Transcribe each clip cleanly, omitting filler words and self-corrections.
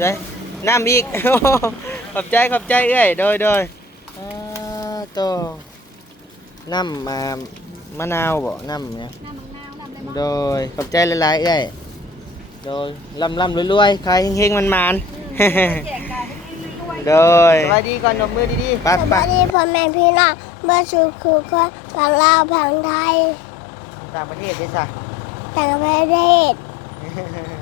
ได้น้ำอีก ขอบใจเอ้ยโดยโตน้ำมะนาวบ่น้ำเนี่ย น้ำมะนาวน้ำเลมอน โดยขอบใจหลายๆเอ้ยโดยร่ำรวยๆใครเฮงๆมัน แจกกันให้รวย โดยสวัสดีก่อนนมมือดีๆไป สวัสดีพ่อแม่พี่น้องเมื่อชูคือคนผังลาวผังไทย ต่างประเทศด้วยจ้ะ ต่างประเทศ นั่นเลย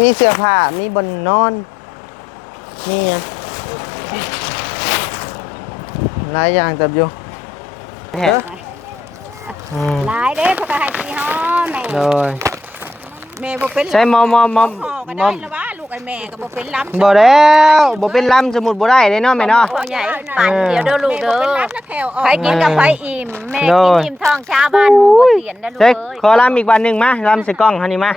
มีเสื้อผ้ามีบนนอนมีหลายอย่างจับอยู่หลายเด้พวกก็ให้ตีฮ้อแม่ โดย แม่บ่เป็น ใช้มอ ก็ได้แล้วว่าลูกไอ้แม่ก็บ่เป็นล้ำ บ่แล้วบ่เป็นลำสมุดบ่ได้เลยเนาะแม่เนาะ พ่อใหญ่ ปั่นเดี๋ยวเด้อลูกเด้อ ใคร ไปกินกับไผอิ่มแม่กินอิ่มท้องชาวบ้านหมู่บ่เสียนนะลูก ใช่ เอ้ย ขอลำอีกวันหนึ่งมาลำใส่กล้องหันนี่มา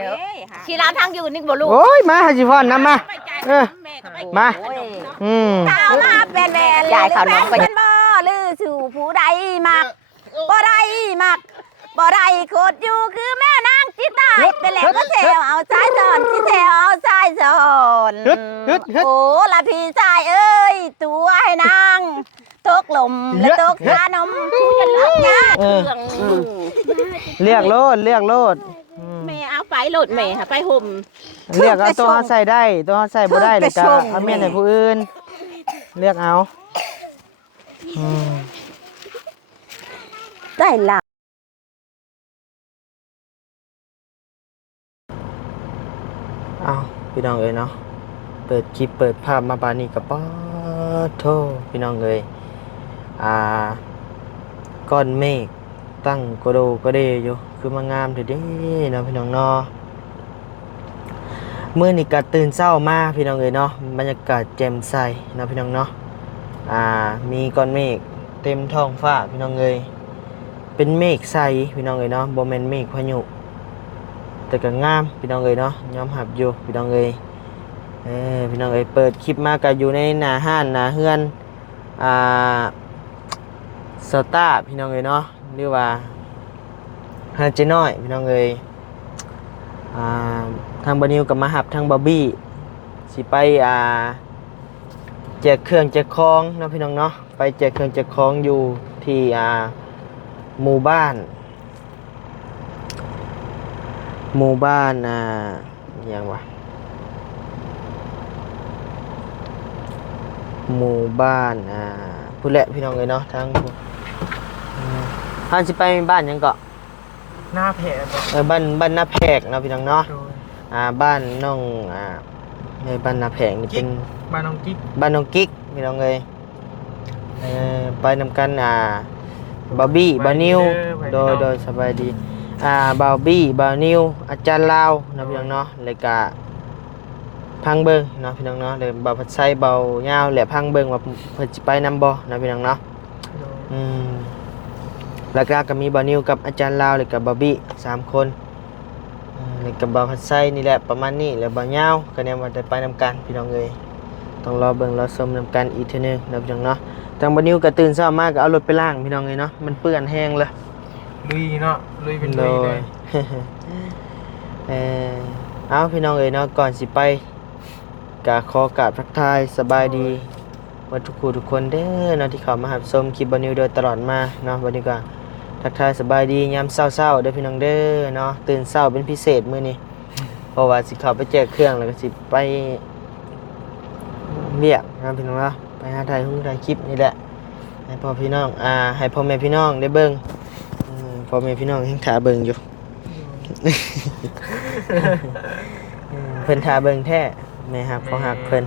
ชีร้านทางอยู่นี่บ่ลูก โอ้ยมาหาจิพรนำมามา โอ้ย ข้าวมาเป็นแม่ จ่ายขนมไป เป็นบ่ลือสู่ผู้ใดมักบ่ได้มักบ่ได้โคตรอยู่คือแม่นางจิตายเป็นแล้วก็แถวเอาสายสอนที่แถวเอาสายสอน ฮึด โอ้ละพี่ชายเอ้ยตัวให้นางตกลมและตกขานมผู้ยันลักยา เออ เครื่อง เรียกโลดแม่เอาไปโหลดแม่หาไปห่ม เรียกเอาตัวเขาใส่ได้ตัวเขาใส่บ่ได้เลยก็ ส่ง เอาเมียนให้ผู้อื่นเรียกเอาอืม ได้ละ เอาพี่น้องเอ้ยเนาะเปิดคลิปเปิดภาพมาปานนี้กับป้าโทพี่น้องเอ้ยก้อนเมฆตั้งกระโดกระเดอยู่คือมางามเถิดเด้เนาะพี่น้องเนาะเมื่อนี่ก็ตื่นเช้ามาพี่น้องเอ้ยเนาะบรรยากาศแจ่มใสเนาะพี่น้องเนาะมีก้อนเมฆเต็มท้องฟ้าพี่น้องเอ้ยเป็นเมฆใสพี่น้องเอ้ยเนาะบ่แม่นเมฆพายุแต่ก็งามพี่น้องเอ้ยเนาะยอมรับอยู่พี่น้องเอ้ยพี่น้องเอ้ยเปิดคลิปมาก็อยู่ในหน้าห้านหน้าเฮือนสตาร์พี่น้องเอ้ยเนาะหรือว่าฮาเจน้อยพี่น้องเอ้ยทางบานิวกับมาหับทางบอบบี้สิไปแจกเครื่องแจกของเนาะพี่น้องเนาะไปแจกเครื่องแจกของอยู่ที่หมู่บ้านอย่างวะหมู่บ้านพูดแหละพี่น้องเอ้ยเนาะทางท่านสิไปบ้านหยังเกาะ หน้าแผลบ่ บ้านนาแพกเนาะพี่น้องเนาะ โดย บ้านน้องในบ้านนาแพกนี่เป็น บ้านน้องกิ๊ก บ้านน้องกิ๊กพี่น้องเอ้ยไปนำกันบาร์บี้บานิวโดยสบายดีบาร์บี้บานิวอาจารย์ลาวเนาะพี่น้องเนาะแล้วก็พังเบิ่งเนาะพี่น้องเนาะเดี๋ยวบ่าวพัดไซเบายาวแหละพังเบิ่งว่าเพิ่นสิไปนำบ่เนาะพี่น้องเนาะ โดย แล้วก็มีบานิวกับอาจารย์ลาวแล้วกับบาร์บี้3คนแล้วก็บ่าวพัดไซนี่แหละประมาณนี้แล้วบ่าวยาวก็แนวว่าได้ไปนำกันพี่น้องเอ้ยต้องรอเบิ่งรอชมนำกันอีกเทื่อนึงเนาะพี่น้องเนาะทางบานิวก็ตื่นเช้ามาก็เอารถไปล้างพี่น้องเอ้ยเนาะมันเปื้อนแห้งเลย ลุยเนาะลุยเป็นลุยเลย เอาพี่น้องเอ้ยเนาะก่อนสิไปก็ขอกราบทักทายสบายดีว่าทุกคนเด้อเนาะที่เข้ามารับชมคลิปบานิวโดยตลอดมาเนาะวันนี้ก็ทักทายสบายดียามเช้าๆเด้อพี่น้องเด้อเนาะตื่นเช้าเป็นพิเศษมื้อนี้เพราะว่าสิเข้าไปแจกเครื่องแล้วก็สิไปเรียกนะพี่น้องเนาะไปหาถ่ายคลิปนี่แหละให้พ่อพี่น้องให้พ่อแม่พี่น้องได้เบิ่งพ่อแม่พี่น้องยังถ่าเบิ่งอยู่ เพิ่นถ่าเบิ่งแท้แม่ฮักเขาฮักเพิ่น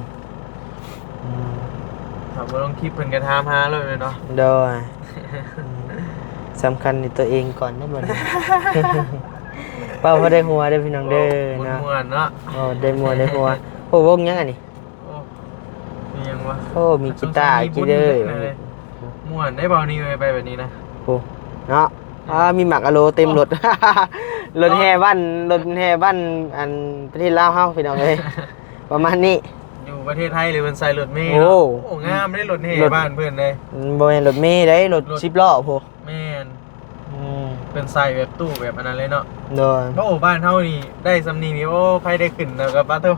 ถามว่าต้องคลิปเพิ่นกระทำหาเลยเนาะ โดยสำคัญในตัวเองก่อนนะบ่นี้ เป้าบ่ได้หัวเด้อพี่น้องเด้อเนาะ ม่วนๆเนาะ ได้หัวได้หัวโอ้วงยังอันนี้ โอ้มียังวะ โอ้มีกีตาร์กีเด้อ ม่วนได้เบานี่เลยไปแบบนี้นะ โอ้เนาะมีหมักอะโลเต็มรถ รถแห่บ้านอันประเทศลาวเฮาพี่น้องเอ้ยประมาณนี้ อยู่ประเทศไทยเลยมันใส่รถเมล์ โอ้ เนาะโอ้งามได้รถเฮบ้านเพื่อนเลย บ่แม่นรถเมล์ได้รถ10ล้อโพ แม่น อืม เป็นใส่แบบตู้แบบอันนั้นเลยเนาะ โดย โอ้บ้านเฮานี่ได้สำนีนี่โอ้ไผได้ขึ้นแล้วก็ป้าเท่า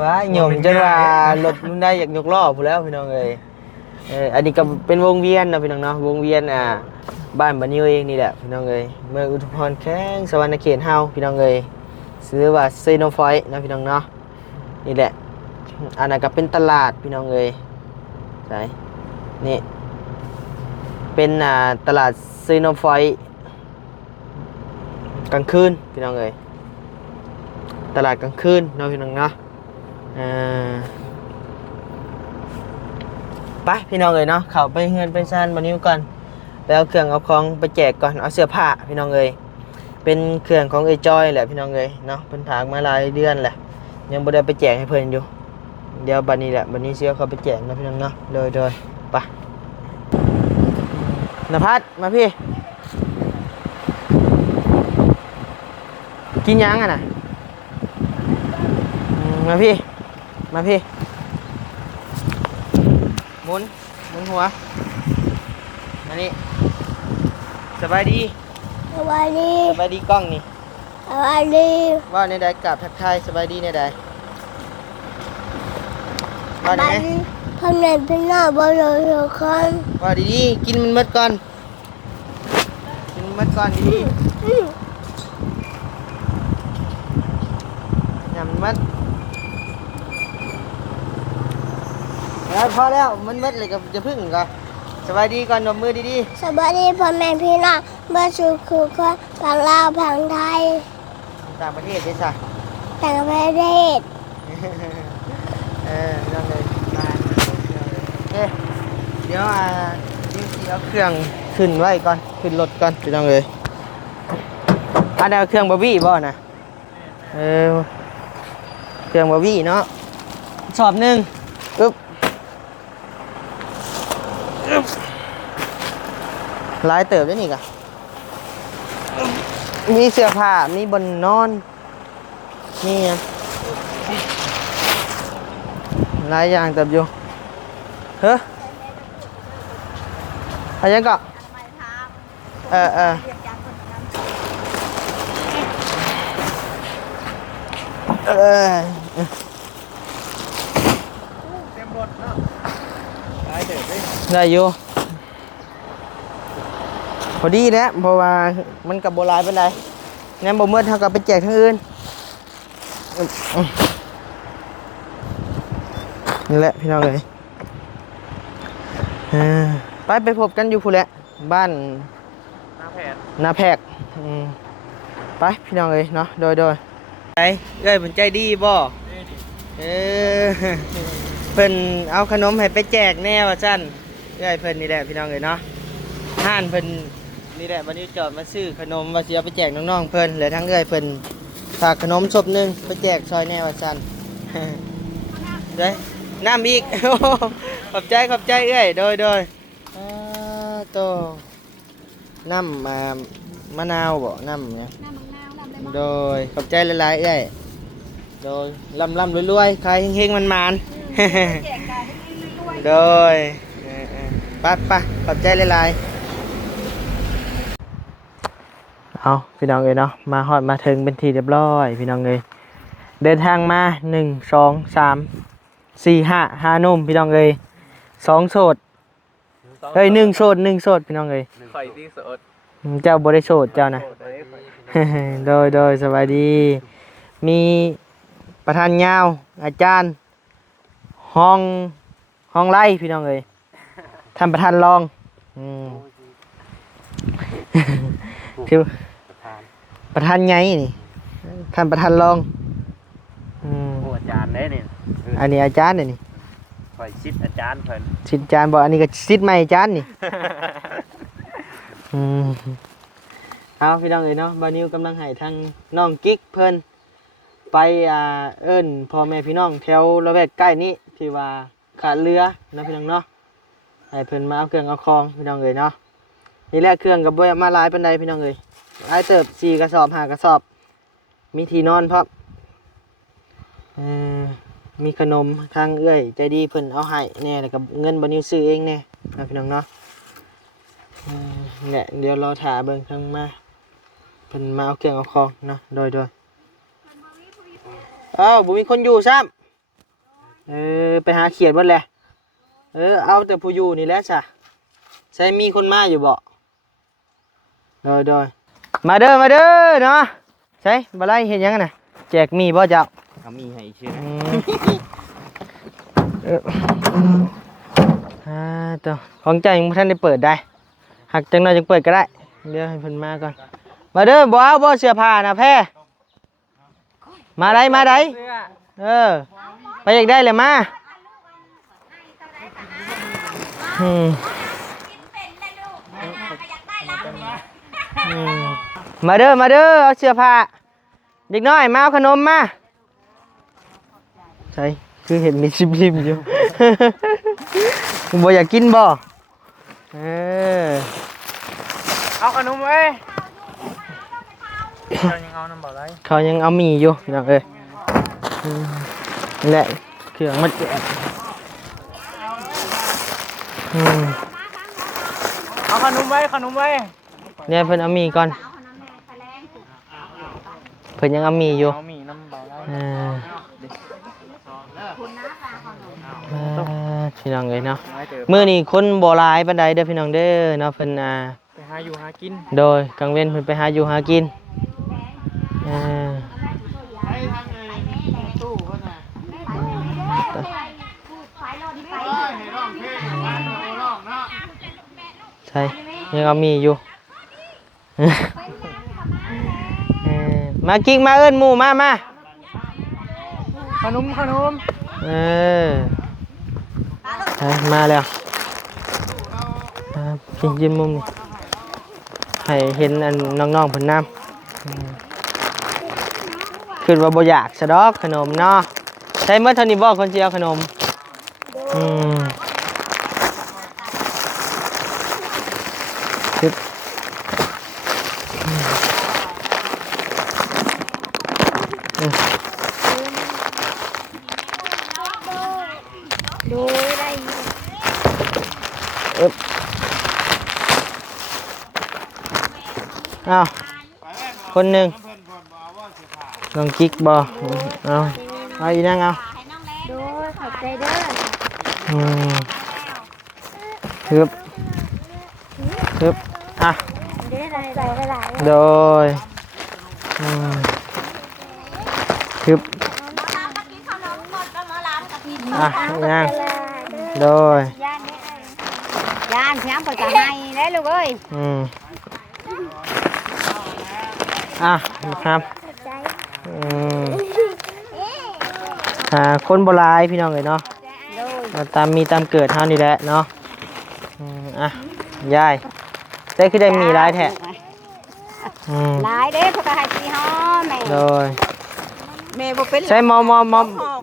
ว่าหย่มจนว่ารถมันได้อยากยกล้อพู้นแล้วพี่น้องเอ้ยอันนี้ก็เป็นวงเวียนนะพี่น้องเนาะวงเวียนบ้านบ้านนิวเองนี่แหละพี่น้องเอ้ยเมืองอุทุมพรแข้งสวรรณเขตเฮาพี่น้องเอ้ยซื้อว่าเซโนไฟนะพี่น้องเนาะนี่แหละอันนั้นก็เป็นตลาดพี่น้องเอ้ยใช่นี่เป็นตลาดเซโนไฟกลางคืนพี่น้องเอ้ยตลาดกลางคืนเนาะพี่น้องเนาะไปพี่น้องเอ้ยเนาะเข้าไปเฮือนไปซ่านบ้านนิวก่อนไปเอาเครื่องเอาของไปแจกก่อนเอาเสื้อผ้าพี่น้องเอ้ยเป็นเครื่องของไอ้จอยแหละพี่น้องเอ้ยเนาะเพิ่นถากมาหลายเดือนแหละยังบ่ได้ไปแจกให้เพิ่นอยู่เดี๋ยวบัดนี้แหละบัดนี้สิเอาเขาไปแจกนะพี่น้องเนาะโดยไปนภัสมาพี่กินยังอ่ะน่ะมาพี่หมุนหัวมานี่สบายดี สวัสดี สบายดีกล้องนี่ สวัสดี ว่าในใดกราบทักทายสบายดีในใด ส ว่าได้ วัส ไหม ดีพ่อแม่พี่น้องบริสุทธิ์คน ว่าดีๆกินมันหมดก่อนกินมันหมดก่อนดีๆยำมันหมดแล้วพอแล้วมันหมดเลยก็จะพึ่งก็สบายดีก่อนดมมือดี สวัสดีพ่อแม่พี่น้องบริสุทธิ์คนฝั่งลาวฝั่งไทย ๆต่างประเทศใช่ไหม ต่างประเทศ นั่นเลยมาเอ๊ะเดี๋ยวนี่สิเอาเครื่องขึ้นไว้ก่อนขึ้นรถก่อนพี่น้องเลยอันนี้เอาเครื่องบาร์บี้บ่นะเครื่องบาร์บี้เนาะสอบหนึ่งอึ๊บหลายเติบได้นี่กะมีเสื้อผ้ามีบนนอนนี่ไงหลายอย่างเติบอยู่เฮ้ยอะไรยังก็เต็มรถเนาะหลายเด้อเด้ ได้อยู่พอดีแล้วเพราะว่ามันกับโบราณเป็นไรงั้นบ่เมื่อเท่ากับไปแจกทั้งอื่นนี่แหละพี่น้องเลยไปพบกันอยู่พูนแหละบ้าน หน้าแผน นาแพกไปพี่น้องเลยเนาะโดยใจเอ้ยมันใจดีบ่เพิ่นเอาขนมให้ไปแจกแน่ว่าซั่นเอ้ยเพิ่นนี่แหละพี่น้องเลยเนาะห้านเพิ่นนี่แหละวันนี้จอดมาซื้อขนมว่าสิเอาไปแจกน้องๆเพิ่นแล้วทั้งเอ้ยเพิ่นฝากขนมศพหนึงไปแจกซอยแน่ว่าซั่นเด้น้ำอีก ขอบใจเอ้ยโดยโตน้ำมะนาวบ่น้ำเนี่ยโดยขอบใจหลายๆเอ้ยโดยล่ำรวยๆใครเฮงๆมันๆโดยไปขอบใจหลายๆเอาพี่น้องเอ้ยเนาะมาฮอดมาถึงเป็นทีเรียบร้อยพี่น้องเอ้ยเดินทางมา1 2 3 4 5นุ่มพี่น้องเอ้ย2โสดเฮ้ย1โสดพี่น้องเอ้ย ข่อยที่สด เจ้าบ่ได้โสดเจ้านะ โดยสบายดี มีประธานยาวอาจารย์ห้องไล่พี่น้องเอ้ยท่านประธานรองที่ประธานไงนี่ท่านประธานรอง โอ้อาจารย์ได้เนี่ย อันนี้อาจารย์นี่ คอยชิดอาจารย์เพิ่น ชิดอาจารย์บอกอันนี้ก็ชิดไม่อาจารย์นี่ เอาพี่น้องเอ้ยเนาะบานิวกำลังให้ทางน้องกิ๊กเพิ่นไปเอิ้นพ่อแม่พี่น้องแถวละแวกใกล้นี้ที่ว่าขาดเรือนะพี่น้องเนาะให้เพิ่นมาเอาเครื่องเอาของพี่น้องเอ้ยเนาะนี่แหละเครื่องกับบ่มาหลายปานใดพี่น้องเอ้ยหลายเติบ4กระสอบ5กระสอบมีที่นอนพร้อมมีขนมทางเอื้อยใจดีเพิ่นเอาให้แน่แล้วก็เงินบานิวซื้อเองแน่นะพี่น้องเนาะเนี่ยเดี๋ยวรอถ่าเบิ่งทางมา เป็นมาเอาเครื่องเอาของเนาะโดยเอ้าบุมีคนอยู่ซ้ำไปหาเขียนหมดเลยเอาแต่ผู้อยู่นี่แหละจ้ะใช่มีคนมาอยู่บ่โดยมาเด้อเนาะใช่บ่ไรเห็นยังน่ะแจกมีบ่เจ้า เขามีให้ชื่อ ตัวของเจ้ายังบ่ทันได้เปิดได้หักจังหน่อยจังเปิดก็ได้เดี๋ยวให้เพิ่นมาก่อนมาเด้อบ่เอาบ่เสื้อผ้านะแพ้มาได้ไปอยากได้เลยมามาเด้อเอาเสื้อผ้าเด็กน้อยมาเอาขนมมาใช่คือเห็นมีชิมอยู่ บ่อยากกินบ่เอาขนมไว้เรายังเอาน้ำบ่อไร เขายังเอามีอยู่พี่น้องเอ้ยนี่แหละเครื่องมันแจกเอาขนมไว้เนี่ยเพิ่นเอามีก่อนเพิ่นยังเอามีอยู่ เอามีน้ำบ่อไร พี่น้องเอ้ยเนาะมื้อนี้คนบ่หลายปานใดเด้อพี่น้องเด้อเนาะเพิ่นไปหาอยู่หากินโดยกลางเว้นเพิ่นไปหาอยู่หากินใช่ยังเอามีอยู่ มากิ๊กมาเอิ้นหมู่มาขนมมาแล้วพี่ยืนมุมนี่ให้เห็นอันน้องๆเพิ่นน้ำคือว่าบ่อยากสะดอกขนมเนาะใช้เมื่อเท่านี้บ่คนสิเอาขนมดูได้ อ้าวคนหนึ่งลองกิ๊กบ่เอาอีนั่งเอา ดูขอบใจเด้อ ฮึบอ่ะ เด้อใส่ไปหลาย โดยฮึบอ่ะนั่งโดยย่านเพียงเปิดกระให้ได้ลูกเอ้ยครับคนโบราณพี่น้องเลยเนาะตามเกิดเท่านี้แหละเนาะยายได้คือได้มีร้ายแท้หลายเด้เพราะกระให้ตีห้อแม่โดยแม่บ่เป็นใช่มอ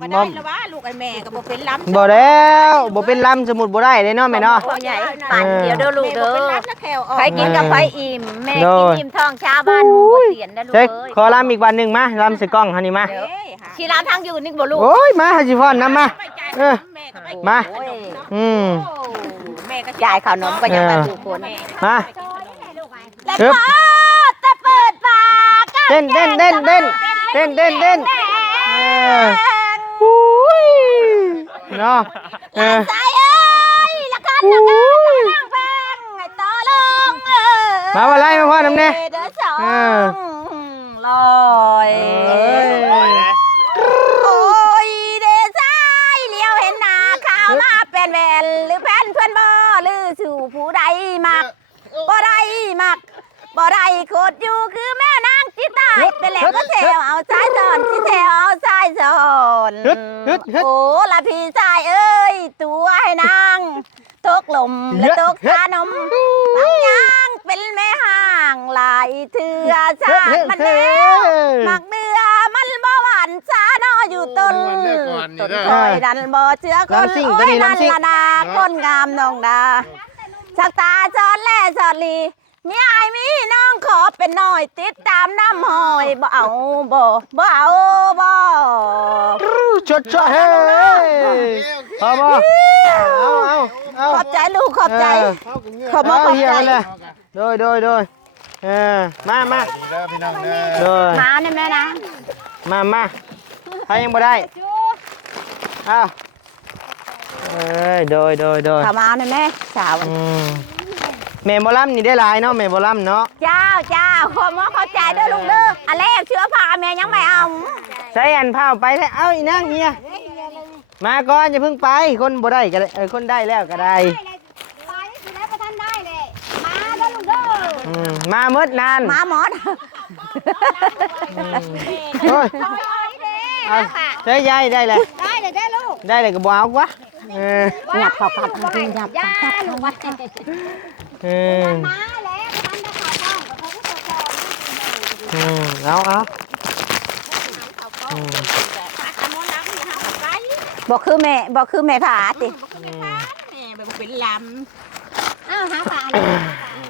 ก็ได้แล้วว่าลูกไอ้แม่ก็บ่เป็นล้ำบ่แล้วบ่เป็นล้ำสมุดบ่ได้เลยเนาะแม่เนาะใหญ่ปั่นเดี๋ยวเด้อลูกเด้อใครกินกับไผอิ่มแม่กินอิ่มท้องชาวบ้านหมู่บ่เสียนได้ลูกเอ้ยขอล้ำอีกวันนึงมาล้ำใส่กล้องเฮานี่มาสิล้ำทางอยู่นี่บ่ลูกโอ้ยมาหาสิพรนำมามาแม่ก็จ่ายขนมก็ยังมาทุกคนมาแล้วแต่เปิดปากเต้นเนาะใจเอ้ยละกันนั่งแพงให้ต่อลงมาว่าไรมาพ่อน้ำเนี่ยเด้อสองลอยโอ้ยเด้อใจเลี้ยวเห็นหน้าขาวมาเป็นแวนหรือแผ่นเพื่อนบ่หรือสู่ผู้ใดมักบ่ได้มักบ่ได้โคตรอยู่คือแม่นางจิตตายเป็นแหล่ก็เซลเอาสายสอนที่เซลเอาสายสอนโอ้ละพี่ชายเอ้ยตัวให้นางตกลมและตกขานมบางอย่างเป็นแม่ห่างหลายเถื่อชาติมันแล้วมักเนื้อมันบ่หวานชาเนาะอยู่ต้นคอยดันบ่เชื่อคนโอ้ยนั่นละนาคนงามน้องดาชักตาจอนแล่จอนลีมีไอ้มีน้องขอเป็นหน่อยติดตามน้ำหอยบ่เอาชดเฮ้ยพอบ่ขอบใจลูกขอบใจขอบใจโดย มา ดีเด้อพี่น้องเด้อ โดย มาเนี่ยแม่นะ มาใครยังบ่ได้อ้าวโดย เขามาเนี่ยแม่สาว แม่บ่ลำนี่ได้หลายเนาะแม่บ่ลำเนาะ เจ้าขอมอเข้าใจเด้อลูกเด้ออันแรกเชื้อผ้าแม่ยังไม่เอา ใช้อันผ้าไปแท้เอ้าอีนางเฮียมาก่อนอย่าเพิ่งไปคนบ่ได้ก็ได้คนได้แล้วก็ได้ ไปสิได้ประทันได้เลยมาเด้อลูกเด้อ มาหมดนาน มาหมด โอ้ยเอาใช้ยายได้เลย ได้เลยได้ลูก ได้เลยก็บ่เอาวะหยับเข้ากับหยับ ย่าลูกว่า เข้า มาแล้วประทันได้ข่าวต้องกับเขาผู้ปกครองเอาบอกคือแม่ผาติ อ้าวหาป่าเลย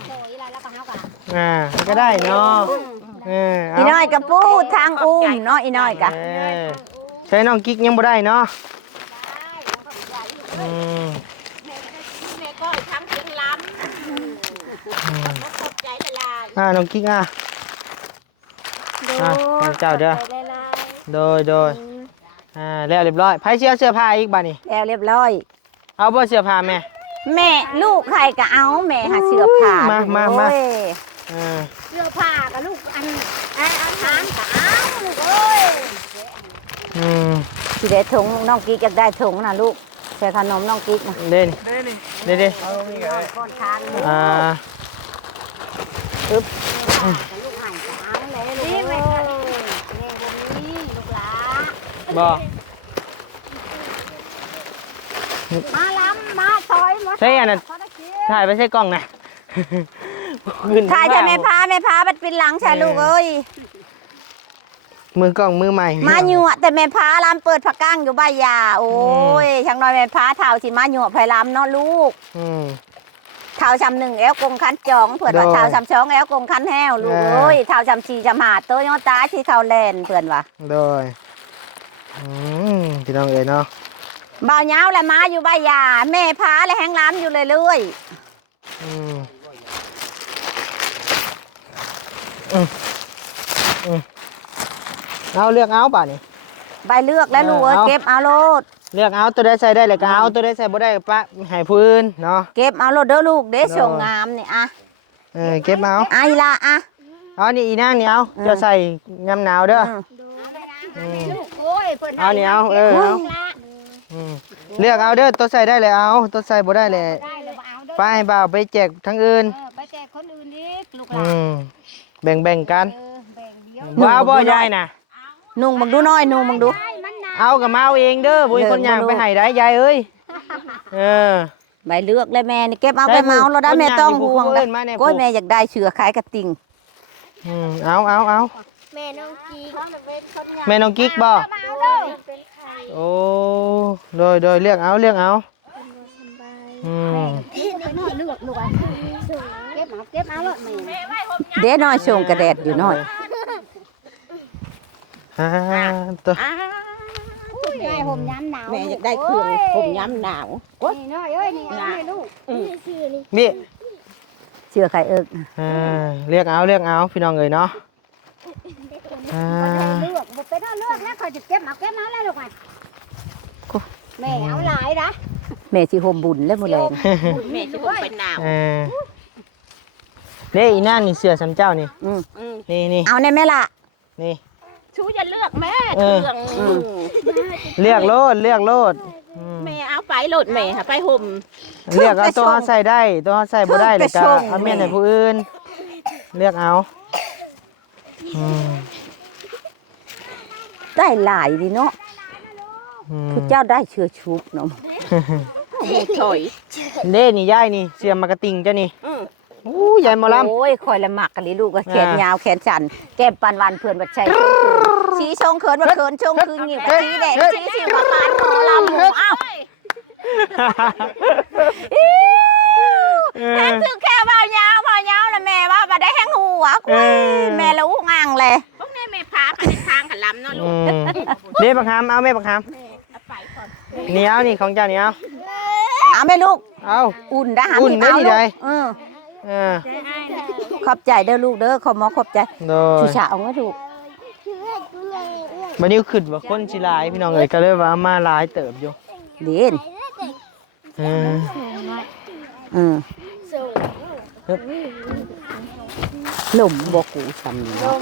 โอยอะไรแล้วก็หาป่า ก็ได้เนาะอีน้อยกับปูทางอุ้มเนาะอีน้อยกะ ใช้น้องกิ๊กยังบ่ได้เนาะ น้องกิ๊กเจ้าเด้อโดยแล้วเรียบร้อยไผเสื้อผ้าอีกบ้านี่ แล้วเรียบร้อย เอาบ่เสื้อผ้าแม่ แม่ลูกใครก็เอาแม่หาเสื้อผ้า มา โอ้ย เสื้อผ้ากับลูกอันทานกับอ้าวลูกเอ้ย สิได้ถุงน้องกิ๊กอยากได้ถุงนะลูกใส่ขนมน้องกิ๊กนะ เด่นเด้ก้อนทาง ลูกหายกับอ้าวเลยลูกนี่แม่นี่ลูกหลา บ่ มาล้ำมาซอยมา ใช่อันนั้นถ่ายไปใช่กล้องนะ ถ่ายใช่แม่พาบัดเป็นหลังใช่ลูกเอ้ย มือกล้องมือใหม่ มาหยั่วแต่แม่พาลำเปิดผักก้างอยู่ใบยาโอ้ยช่างน้อยแม่พาเท่าสิมาหยั่วไผ่ลำเนาะลูกเท่าชำหนึ่งแอลกงคันจองเผื่อว่าเท่าชำสองแอลกงคันแห้วลูกเอ้ยเท่าชำสี่ชำหาตัวยอตาที่เขาแลนเผื่อนว่ะ โดยพี่น้องเอ๋ยเนาะ บ่าวเหงาและมาอยู่ใบยาแม่พาและแห้งล้ำอยู่เลยเลยเอาเลือกเอาป่ะนี่ ใบเลือกแล้วลูกเอ้ยเก็บเอาโลด เลือกเอาตัวได้ใส่ได้เลยก็เอาตัวได้ใส่บ่ได้ปะให้พื้นเนาะ เก็บเอาโลดเด้อลูกเด้ส่งงามนี่อะ เก็บเอา ไอ้ละอะ เอานี่อีนางนี่เอาจะใส่ยำหนาวเด้อ โอ้ยเพิ่น เอานี่เอาเอาเลือกเอาเด้อตัวใส่ได้เลยเอาตัวใส่บ่ได้เลย ได้เลยเอาเด้อ ไปให้บ่าวไปแจกทั้งอื่น ไปแจกคนอื่นอีกลูกหลาน แบ่งกัน แบ่งเดียว บ่เอาบ่ยายน่ะ นุ่งบังดูน้อยนุ่งบังดู มันหนา เอากับมาเอาเองเด้อบุญคนย่างไปให้ได้ยายเอ้ยใบเลือกเลยแม่นี่เก็บเอาไปเมาแล้วได้แม่ต้องห่วงนะก้อยแม่อยากได้เชือขายกระติ่ง เอา แม่น้องกีเขาเป็นคนงาน แม่น้องกิ๊กบ่ เอาเด้อเป็นใคร โอ้โดยเลือกเอานี่เป็นหน่อยลูกลูกอ่ะเก็บเอาเลยแม่ เด้น้อยส่งกระแดดอยู่น้อย ตัว ได้ห่มย้ำหนาว แม่อยากได้เครื่องผมย้ำหนาว นี่น้อยเอ้ยนี่เอาให้ลูกนี่ชื่อนี่ นี่ เชือไข่เอิก เลือกเอาพี่น้องเอ้ยเนาะ เลือกบุเป็นเอาเลือกแล้วคอยจะเก็บเอาแล้วลูกอ่ะแม่เอาหลายนะ แม่สิห่มบุญเลยมื้อแรง แม่จะเป็นหนาว นี่อีนางนี่เสือสำเจ้านี่นี่ เอาได้ไหมล่ะ นี่ ชูจะเลือกแม่ เลือกโลดแม่เอาไปโหลดแม่ค่ะไปห่ม เลือกเอาตัวเขาใส่ได้ตัวเขาใส่บ่ได้เลยก็เอาเมียนให้ผู้อื่นเลือกเอา ได้หลายดีเนาะคือเจ้าได้เชือชุบเนาะ หมูถอย เด้นี่ยายนี่เสือมากระติงเจ้านี่ยายหมอลำ โอ้ยคอยละหมักกันเลยลูกก็แขนยาวแขนสั้นแก้มปันวันเพื่อนบัดชัยชี้ชงเขินว่าเขินชงคืนหงิบชี้แดงชี้สิว่าปานหมอลำหมูเอ้าแห้งคือแค่เบาเงาแล้วแม่ว่ามาได้แห้งหัวกุยแม่ละอู้งังเลย พวกนี้แม่พาไปในทางขันลำเนาะลูก เด้บักหามเอาแม่บักหาม เอาไปก่อน นี่เอานี่ของเจ้านี่เอา เอาไหมลูก เอา อุ่นได้หา อุ่นได้ เอา ดี ลู ใด ก ข ขอบใจเด้อลูกเด้อขอมอขอบใจ โดย ชูชาเอาเงินลูก บัดนี้ขึ้นว่าคนสิหลายพี่น้องเอ้ยก็เลยว่ามาหลายเติบอยู่ เล่น เออ อืมหลุมบ่กูซำนี่ แล้ว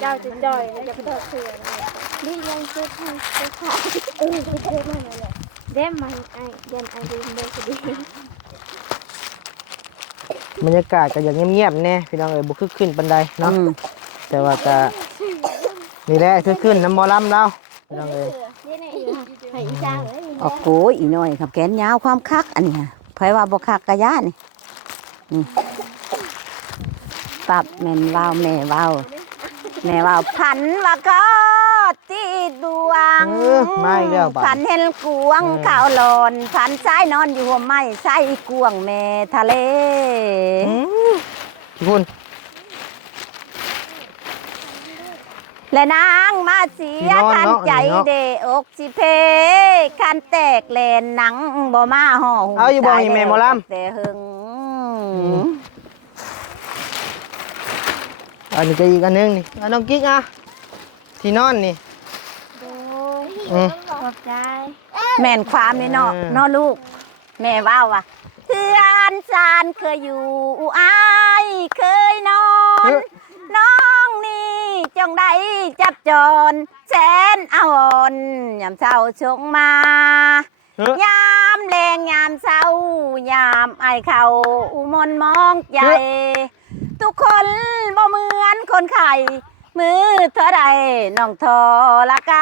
เจ้าจะจ่อยจะเปิดเสือนี่ยังซื้อให้ซื้อข้าวซื้อมาเลยเด้มันไอเย็นไอเย็นเด้อดี บรรยากาศก็อย่างเงียบๆแน่พี่น้องเอ้ยบ่คึกคืนปานใดเนาะแต่ว่าก็นี่แหละคึกคืนน้ำหมอลำแล้วพี่น้องเอ้ย ให้อีจ้าเลย ออกโกยอีน้อยครับแขนยาวความคักอันนี้ค่ะไผว่าบ่คักกะย่านี่ปรับแม่นว้าวแม่ว้าวแม่ว้าวพันว่าก็ตีดวง มาอีกแล้วบัด พันเห็นกวงข้าวหลอนพันซ้ายนอนอยู่หัวไม้ใส่กวงแม่ทะเล พี่คุณ และนางมาเสียทันใจเดอกสิเพคันแตกเลนหนังบ่มาห่อหู เอาอยู่บ่มีแม่หมอลำ แต่หึง อันนี้ก็อีกอันหนึงนี่อันน้องกิ๊กอ่ะที่นอนนี่อืม ขอบใจ แม่นความนี่เนาะ เออ เนาะลูก แม่ว่าวว่ะเพื่อนซานเคยอยู่อายเคยนอน น้องนี่จงได้จับจรแสนอาวรยามเช้าชงมา เฮ้ย ยามแรงยามเช้ายามไอายเขาอุมนมองใจ ทุกคนบ่เหมือนคนไข่มือเท่าใดน้องทอละก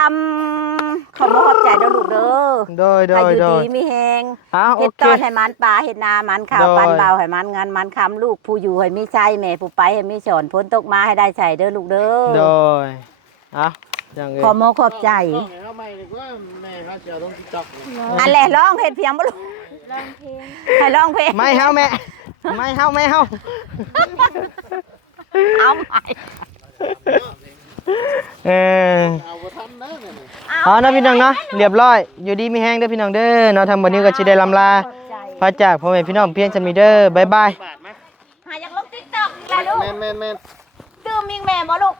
ำขอมอบใจเด้อลูกเด้อ โดยโด ให้ ย อยู่ โด ดี ย มีแหง อ้าวโอ เฮ็ด เค ตอนให้มันปลาเฮ็ดนามันข้าว โดย ปันเบาให้มันงานมันคำลูกผู้อยู่ให้มีใช้แม่ผู้ไปให้มีสอนพ้นตกมาให้ได้ใช้เด้อลูกเด้ โด อย อ่ะอย่างเงี้ย ขอมอบขอบใจ อันแหละร้องเฮ็ดเพียงบ่ลูก ร้องเพลง ให้ร้องเพลง ไม่เฮาแม่ไม่เฮาไม่เฮา เอาใหม่ เออเอานะพี่น้องเนาะเรียบร้อยอยู่ดีมีแห้งเด้อพี่น้องเด้อเนาะทำวันนี้ก็สิได้ลำลาพระจากพ่อแม่พี่น้องเพียงจะมีเด้อบ๊ายบาย หาอยากลง TikTok แล้วลูก แม่น ตื้มมิงแม่บ่ลูก